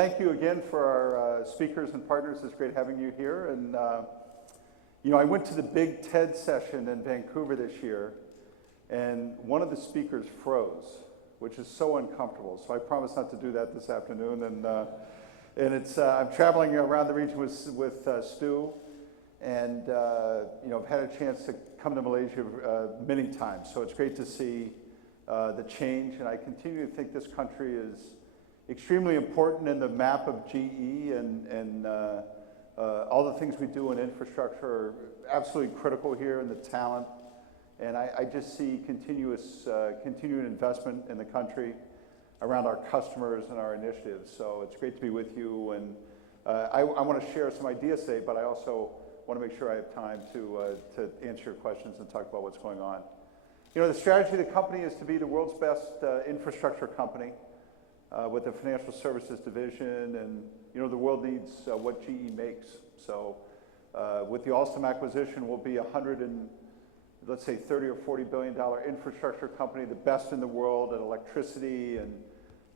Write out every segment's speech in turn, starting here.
thank you again for our speakers and partners. It's great having you here. And I went to the big TED session in Vancouver this year, and one of the speakers froze, which is so uncomfortable. So I promise not to do that this afternoon. And it's I'm traveling around the region with Stu, and I've had a chance to come to Malaysia many times. So it's great to see the change, and I continue to think this country is extremely important in the map of GE, and all the things we do in infrastructure are absolutely critical here, and the talent. And I just see continued investment in the country around our customers and our initiatives. So it's great to be with you. And I want to share some ideas today, but I also want to make sure I have time to answer your questions and talk about what's going on. The strategy of the company is to be the world's best infrastructure company with a financial services division, and the world needs what GE makes. So with the Alstom acquisition, we'll be let's say $30 or $40 billion infrastructure company, the best in the world at electricity and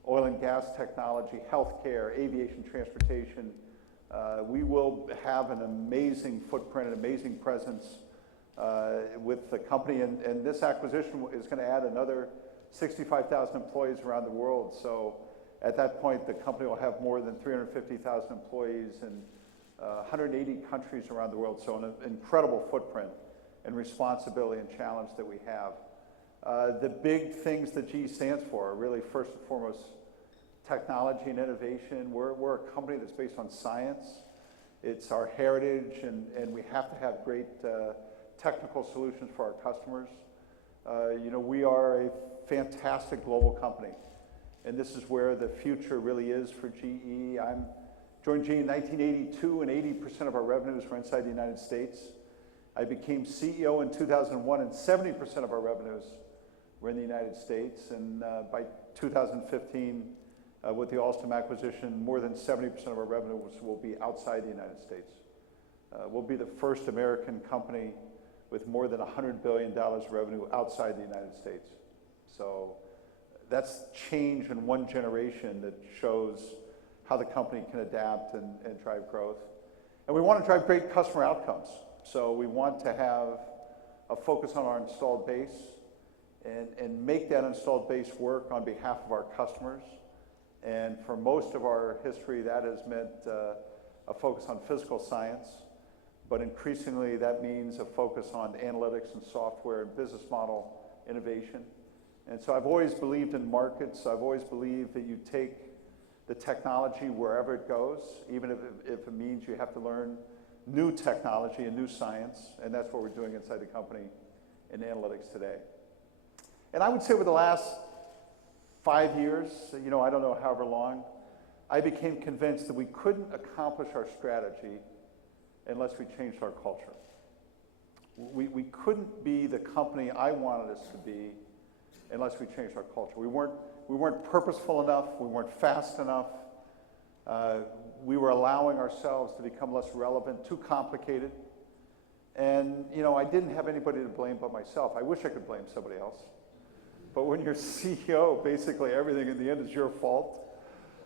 oil and gas technology, healthcare, aviation, transportation. We will have an amazing footprint, an amazing presence with the company, and this acquisition is going to add another 65,000 employees around the world. So at that point, the company will have more than 350,000 employees in 180 countries around the world. So an incredible footprint and responsibility and challenge that we have. The big things that GE stands for are really, first and foremost, technology and innovation. We're a company that's based on science. It's our heritage, and we have to have great technical solutions for our customers. We are a fantastic global company, and this is where the future really is for GE. I joined GE in 1982, and 80% of our revenues were inside the United States. I became CEO in 2001, and 70% of our revenues were in the United States. And by 2015, with the Alstom acquisition, more than 70% of our revenues will be outside the United States. We'll be the first American company with more than $100 billion revenue outside the United States. So that's change in one generation that shows how the company can adapt and drive growth. And we want to drive great customer outcomes. So we want to have a focus on our installed base and make that installed base work on behalf of our customers. And for most of our history, that has meant a focus on physical science, but increasingly that means a focus on analytics and software and business model innovation. And so I've always believed in markets. I've always believed that you take the technology wherever it goes, even if it means you have to learn new technology and new science, and that's what we're doing inside the company in analytics today. And I would say over the last 5 years, I don't know however long, I became convinced that we couldn't accomplish our strategy unless we changed our culture. We couldn't be the company I wanted us to be unless we changed our culture. We weren't purposeful enough, we weren't fast enough, we were allowing ourselves to become less relevant, too complicated. And, I didn't have anybody to blame but myself. I wish I could blame somebody else. But when you're CEO, basically everything in the end is your fault.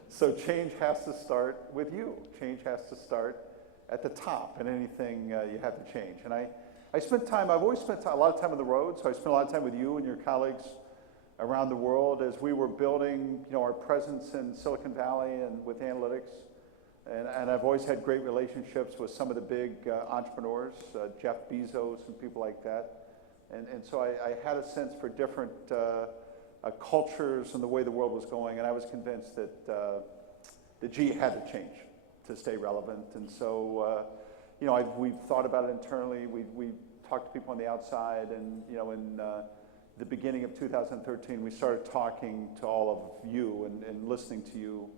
So change has to start with you. Change has to start at the top, and anything you have to change. And I've always spent a lot of time on the road, so I spent a lot of time with you and your colleagues around the world as we were building, our presence in Silicon Valley and with analytics. And I've always had great relationships with some of the big entrepreneurs, Jeff Bezos and people like that. And so I had a sense for different cultures and the way the world was going, and I was convinced that GE had to change to stay relevant. And so, we've thought about it internally. We talked to people on the outside, and in the beginning of 2013, we started talking to all of you and listening to you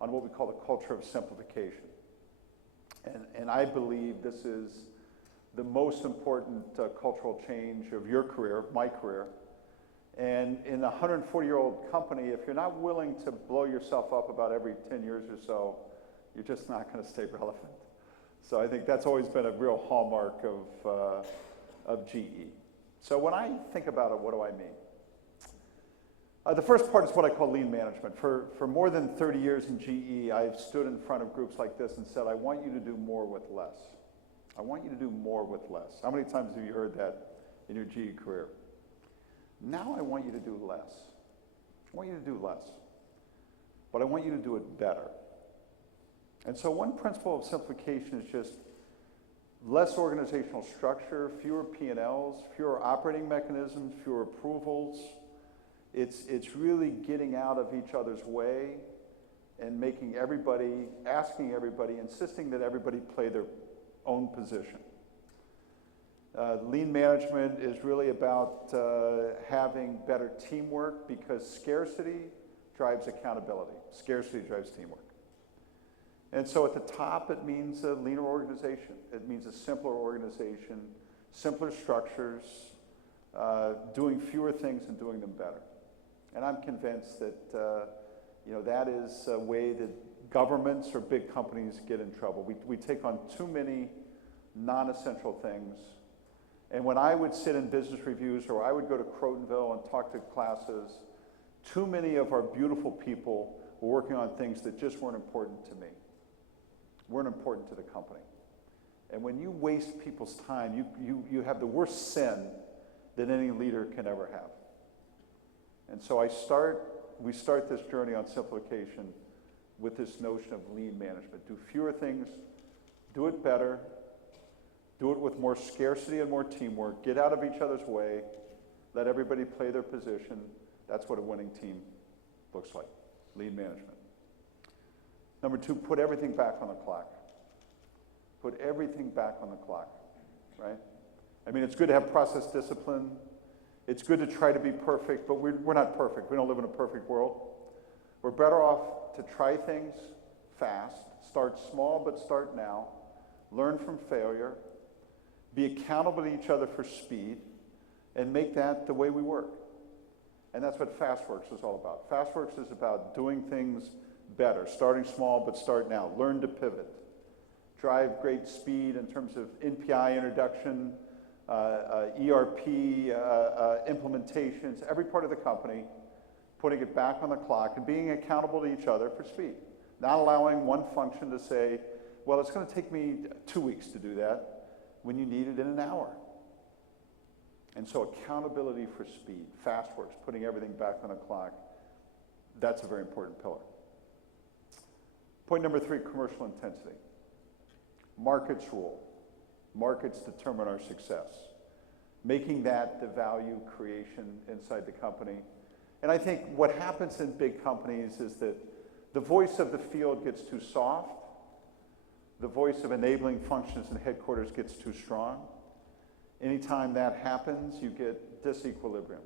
on what we call the culture of simplification. And I believe this is the most important cultural change of your career, my career. And in a 140-year-old company, if you're not willing to blow yourself up about every 10 years or so, you're just not going to stay relevant. So I think that's always been a real hallmark of GE. So when I think about it, what do I mean? The first part is what I call lean management. For more than 30 years in GE, I've stood in front of groups like this and said, I want you to do more with less. I want you to do more with less. How many times have you heard that in your GE career? Now I want you to do less. I want you to do less. But I want you to do it better. And so one principle of simplification is just less organizational structure, fewer P&Ls, fewer operating mechanisms, fewer approvals. It's really getting out of each other's way and making everybody, asking everybody, insisting that everybody play their own position. Lean management is really about having better teamwork because scarcity drives accountability. Scarcity drives teamwork. And so at the top, it means a leaner organization. It means a simpler organization, simpler structures, doing fewer things and doing them better. And I'm convinced that that is a way that governments or big companies get in trouble. We take on too many non-essential things. And when I would sit in business reviews or I would go to Crotonville and talk to classes, too many of our beautiful people were working on things that just weren't important to me, weren't important to the company. And when you waste people's time, you have the worst sin that any leader can ever have. And so we start this journey on simplification with this notion of lean management. Do fewer things, do it better, do it with more scarcity and more teamwork, get out of each other's way, let everybody play their position. That's what a winning team looks like, lean management. Number two, put everything back on the clock. Put everything back on the clock, right? I mean, it's good to have process discipline. It's good to try to be perfect, but we're not perfect. We don't live in a perfect world. We're better off to try things fast, start small, but start now, learn from failure, be accountable to each other for speed, and make that the way we work. And that's what FastWorks is all about. FastWorks is about doing things better, starting small, but start now. Learn to pivot. Drive great speed in terms of NPI introduction, ERP implementations, every part of the company, putting it back on the clock and being accountable to each other for speed. Not allowing one function to say, well, it's going to take me 2 weeks to do that when you need it in an hour. And so accountability for speed, FastWorks, putting everything back on the clock, that's a very important pillar. Point number 3, commercial intensity. Markets rule. Markets determine our success. Making that the value creation inside the company. And I think what happens in big companies is that the voice of the field gets too soft. The voice of enabling functions in headquarters gets too strong. Anytime that happens, you get disequilibrium.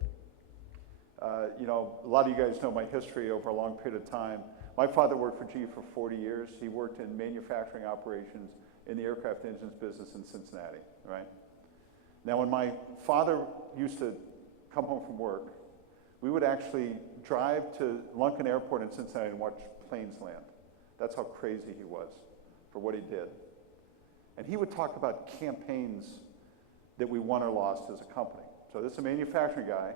A lot of you guys know my history over a long period of time. My father worked for GE for 40 years. He worked in manufacturing operations in the aircraft engines business in Cincinnati, right? Now, when my father used to come home from work, we would actually drive to Lunken Airport in Cincinnati and watch planes land. That's how crazy he was for what he did. And he would talk about campaigns that we won or lost as a company. So this is a manufacturing guy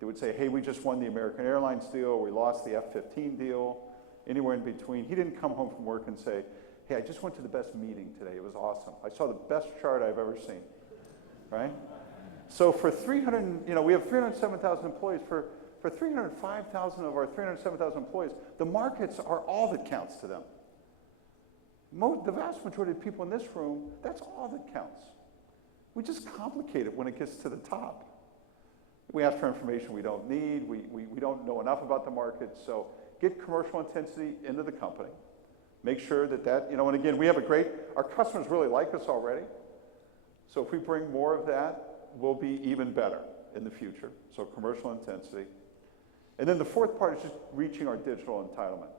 that would say, hey, we just won the American Airlines deal, we lost the F-15 deal, anywhere in between. He didn't come home from work and say, hey, I just went to the best meeting today, it was awesome. I saw the best chart I've ever seen, right? So for we have 307,000 employees. For 305,000 of our 307,000 employees, the markets are all that counts to them. The vast majority of people in this room, that's all that counts. We just complicate it when it gets to the top. We ask for information we don't need. We don't know enough about the market. So get commercial intensity into the company. Make sure that, and again, our customers really like us already. So if we bring more of that, we'll be even better in the future. So commercial intensity. And then the fourth part is just reaching our digital entitlement.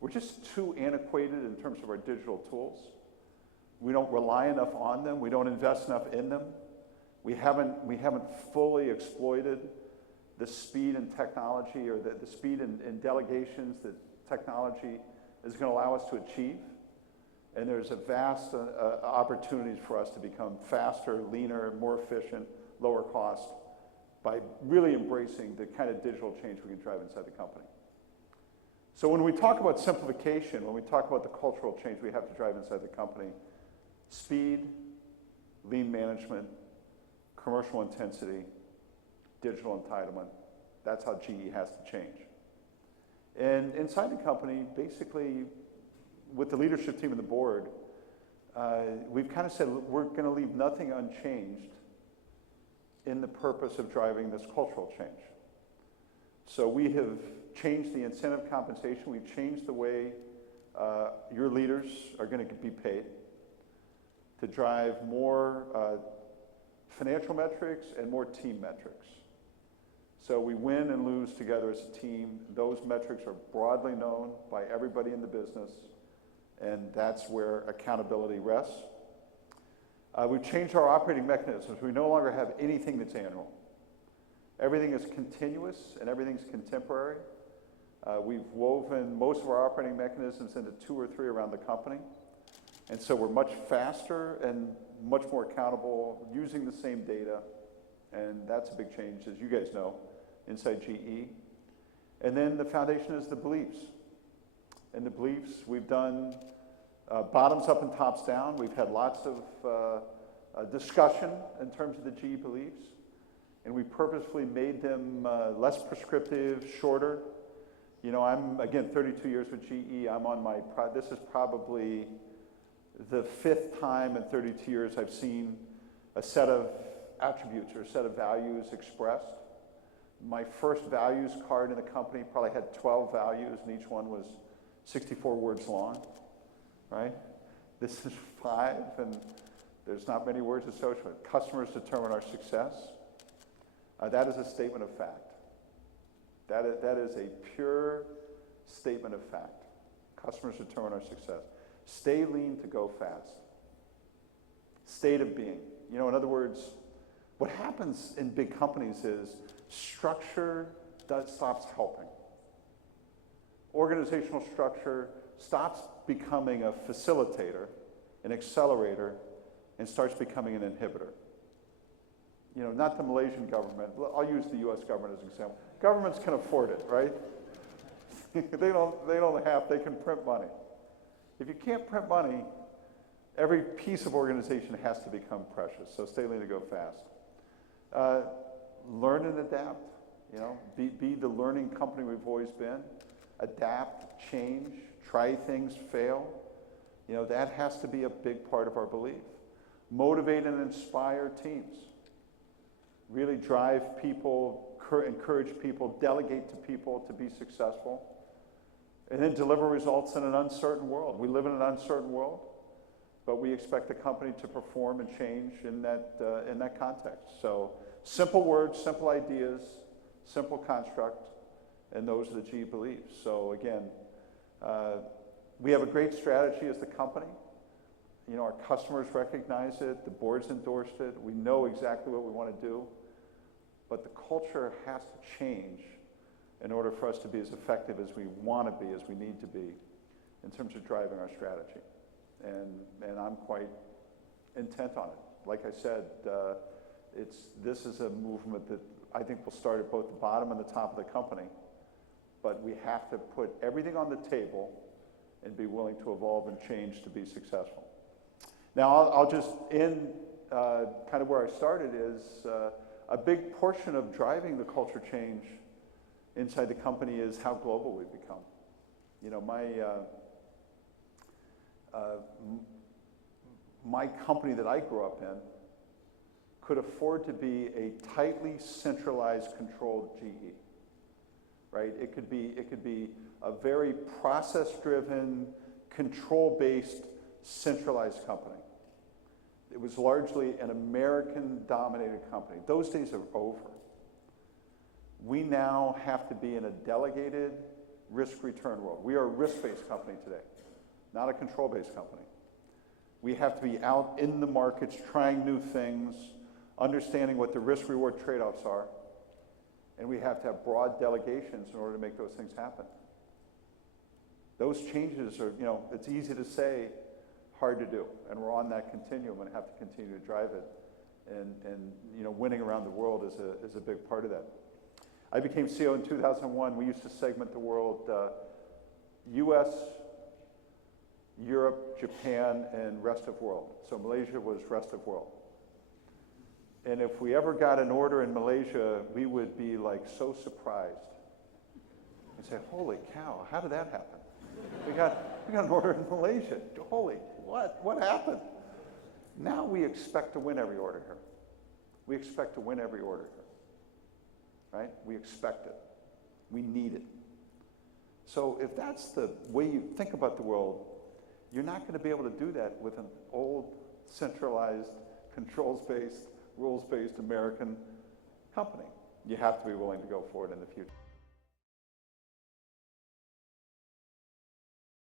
We're just too antiquated in terms of our digital tools. We don't rely enough on them. We don't invest enough in them. We haven't fully exploited the speed and technology or the speed and delegations that technology is going to allow us to achieve. And there's a vast opportunities for us to become faster, leaner, more efficient, lower cost by really embracing the kind of digital change we can drive inside the company. So when we talk about simplification, when we talk about the cultural change we have to drive inside the company, speed, lean management, commercial intensity, digital entitlement, that's how GE has to change. And inside the company, basically, with the leadership team and the board, we've kind of said we're going to leave nothing unchanged in the purpose of driving this cultural change. So we have changed the incentive compensation. We've changed the way your leaders are going to be paid to drive more financial metrics and more team metrics. So we win and lose together as a team. Those metrics are broadly known by everybody in the business, and that's where accountability rests. We've changed our operating mechanisms. We no longer have anything that's annual. Everything is continuous and everything's contemporary. We've woven most of our operating mechanisms into 2 or 3 around the company. And so we're much faster and much more accountable using the same data. And that's a big change, as you guys know, inside GE. And then the foundation is the beliefs. And the beliefs we've done bottoms up and tops down. We've had lots of discussion in terms of the GE beliefs. And we purposefully made them less prescriptive, shorter. You know, I'm, again, 32 years with GE. I'm on my, this is probably the 5th time in 32 years I've seen a set of attributes or a set of values expressed. My first values card in the company probably had 12 values, and each one was 64 words long, right? This is 5, and there's not many words associated with it. Customers determine our success. That is a statement of fact. That is a pure statement of fact. Customers determine our success. Stay lean to go fast. State of being. You know, in other words, what happens in big companies is structure stops helping. Organizational structure stops becoming a facilitator, an accelerator, and starts becoming an inhibitor. You know, not the Malaysian government. I'll use the US government as an example. Governments can afford it, right? they don't have, they can print money. If you can't print money, every piece of organization has to become precious. So stay lean to go fast. Learn and adapt. You know, be the learning company we've always been. Adapt, change, try things, fail. You know, that has to be a big part of our belief. Motivate and inspire teams. Really drive people, encourage people, delegate to people to be successful. And then deliver results in an uncertain world. We live in an uncertain world, but we expect the company to perform and change in that context. So simple words, simple ideas, simple construct, and those are the GE beliefs. So again, we have a great strategy as the company. You know, our customers recognize it, the board's endorsed it, we know exactly what we want to do, but the culture has to change in order for us to be as effective as we want to be, as we need to be, in terms of driving our strategy. And I'm quite intent on it. Like I said, this is a movement that I think will start at both the bottom and the top of the company, but we have to put everything on the table and be willing to evolve and change to be successful. Now, I'll just end kind of where I started is a big portion of driving the culture change inside the company is how global we've become. You know, my company that I grew up in could afford to be a tightly centralized, controlled GE, right? It could be a very process-driven, control-based, centralized company. It was largely an American-dominated company. Those days are over. We now have to be in a delegated risk-return world. We are a risk-based company today, not a control-based company. We have to be out in the markets, trying new things, understanding what the risk-reward trade-offs are, and we have to have broad delegations in order to make those things happen. Those changes are, you know, it's easy to say, hard to do, and we're on that continuum and have to continue to drive it and you know, winning around the world is a big part of that. I became CEO in 2001. We used to segment the world, US, Europe, Japan, and rest of world. So Malaysia was rest of world. And if we ever got an order in Malaysia, we would be like so surprised. We'd say, holy cow, how did that happen? We got an order in Malaysia. Holy, what happened? Now we expect to win every order here. We expect to win every order here, right? We expect it. We need it. So if that's the way you think about the world, you're not going to be able to do that with an old, centralized, controls-based, rules-based American company. You have to be willing to go forward in the future.